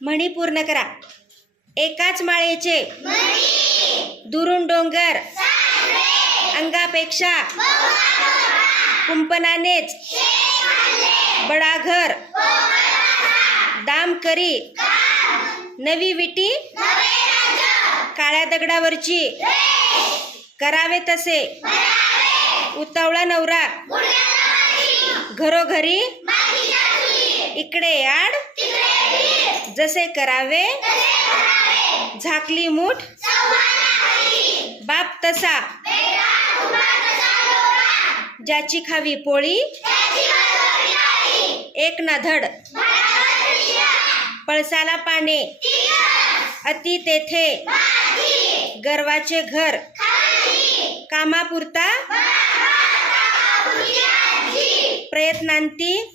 म्हणी पूर्ण करा. एकाच माळेचे. दुरून डोंगर. अंगापेक्षा. कुंपणानेच. बडाघर. दाम करी नवी विटी. काळ्या दगडावरची. करावे तसे. उतावळा नवरा. घरोघरी. इकडे आड. जसे करावे झाकली मूठ बाप तसा. ज्याची खावी पोळी एक ना धड. पळसाला पाने. अति तेथे. गर्वाचे घर. कामापुरता. प्रयत्नांती.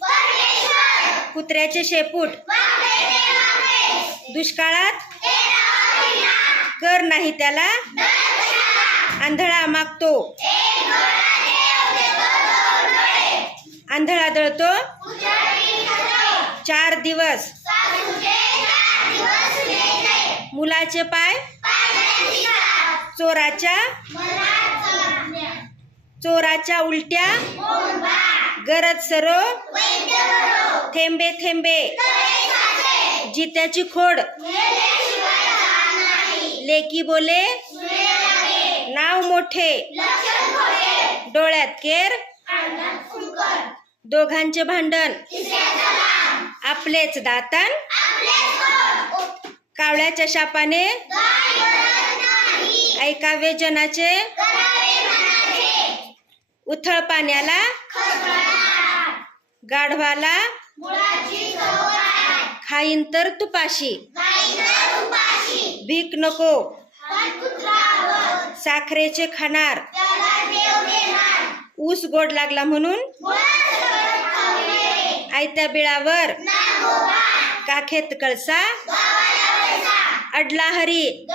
कुत्र्याचे शेपूट. दुष्काळात? कर नाही त्याला. आंधळा मागतो. आंधळा दळतो. चार दिवस. मुलाचे पाय. चोराच्या. चोराच्या उलट्या. गरज सरो. थेंबे थेंबे. जित्याची खोड. लेकी बोले नाव मोठे. डोळ्यात केर. दोघांचे भांडण. आपलेच दातन कावळ्याच्या शापाने. ऐकावे जनाचे. उथळ पाण्याला. गाढवाला. जाईन तर तुपाशी. भीक नको. साखरेचे खाणार. ऊस गोड लागला म्हणून. आयत्या बिळावर. काखेत कळसा. अडला हरी.